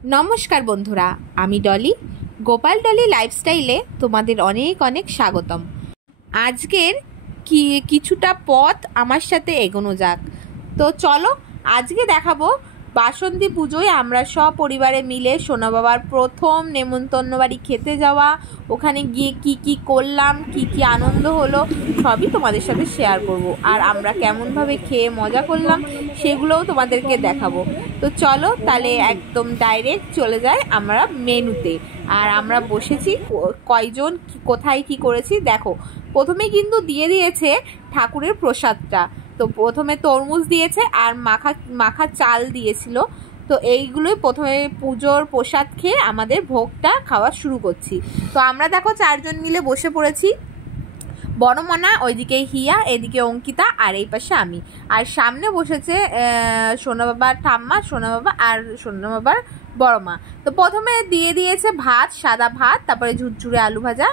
নমস্কার বন্ধুরা, আমি ডলি। গোপাল ডলি লাইফস্টাইলে তোমাদের অনেক অনেক স্বাগতম। আজকের কিছুটা পথ আমার সাথে এগোনো যাক। তো চলো, আজকে দেখাবো বাসন্তী পুজোয় আমরা সপরিবারে মিলে সোনা বাবার প্রথম নেমন্তন্ন বাড়ি খেতে যাওয়া, ওখানে গিয়ে কি কি করলাম, কি কি আনন্দ হলো, সবই তোমাদের সাথে শেয়ার করব। আর আমরা কেমনভাবে খেয়ে মজা করলাম সেগুলোও তোমাদেরকে দেখাবো। তো চলো তাহলে একদম ডাইরেক্ট চলে যাই আমরা মেনুতে। আর আমরা বসেছি কয়জন, কোথায় কি করেছি দেখো। প্রথমে কিন্তু দিয়ে দিয়েছে ঠাকুরের প্রসাদটা। তো প্রথমে তরমুজ দিয়েছে আর মাখা চাল দিয়েছিল। তো এইগুলোই প্রথমে পুজোর প্রসাদ খেয়ে আমাদের ভোগটা খাওয়া শুরু করছি। তো আমরা দেখো 4 জন মিলে বসে পড়েছি। বড় মনা, ওইদিকে হিয়া, এদিকে অঙ্কিতা, আর এই পাশে আমি। আর সামনে বসেছে সোনা বাবার ঠাম্মা, সোনা বাবা আর সোনা বাবার বড় মা। তো প্রথমে দিয়ে দিয়েছে ভাত, সাদা ভাত, তারপরে ঝুরঝুরে আলু ভাজা,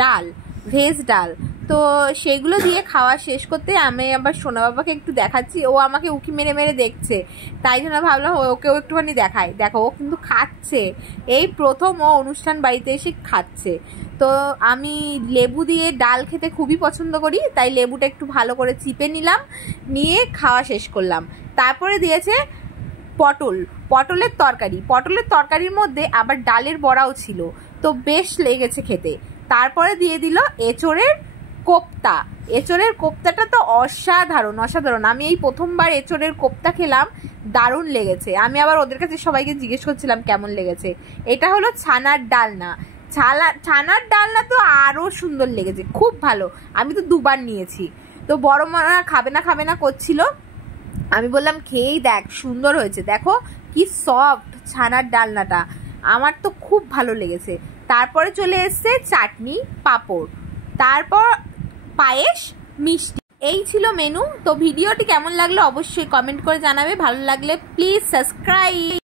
ডাল, ভেজ ডাল। তো সেগুলো দিয়ে খাওয়া শেষ করতে আমি আবার সোনা বাবাকে একটু দেখাচ্ছি। ও আমাকে উঁকি মেরে মেরে দেখছে, তাই জন্য ভাবলাম ওকেও একটুখানি দেখাই। দেখো, ও কিন্তু খাচ্ছে, এই প্রথম ও অনুষ্ঠান বাড়িতে এসে খাচ্ছে। তো আমি লেবু দিয়ে ডাল খেতে খুবই পছন্দ করি, তাই লেবুটা একটু ভালো করে চিপে নিলাম, নিয়ে খাওয়া শেষ করলাম। তারপরে দিয়েছে পটলের তরকারি। পটলের তরকারির মধ্যে আবার ডালের বড়াও ছিল, তো বেশ লেগেছে খেতে। তারপরে দিয়ে দিল এঁচোড়ের কোপ্তা। এঁচোড়ের কোপ্তাটা তো অসাধারণ অসাধারণ। আমি এই প্রথমবার এঁচোড়ের কোপ্তা খেলাম, দারুণ লেগেছে। আমি আবার ওদের কাছে সবাইকে জিজ্ঞেস করছিলাম কেমন লেগেছে। এটা হলো ছানার ডালনা। ছানার ডালনা তো আরও সুন্দর লেগেছে, খুব ভালো। আমি তো 2বার নিয়েছি। তো বড় মা খাবে না করছিল। আমি বললাম খেয়েই দেখ, সুন্দর হয়েছে, দেখো কি সফট ছানার ডালনাটা। আমার তো খুব ভালো লেগেছে। তারপরে চলে এসছে চাটনি, পাঁপড়, তারপর পায়েস, মিষ্টি। এই ছিল মেনু। তো ভিডিওটি কেমন লাগলো অবশ্যই কমেন্ট করে জানাবে। ভালো লাগলে প্লিজ সাবস্ক্রাইব।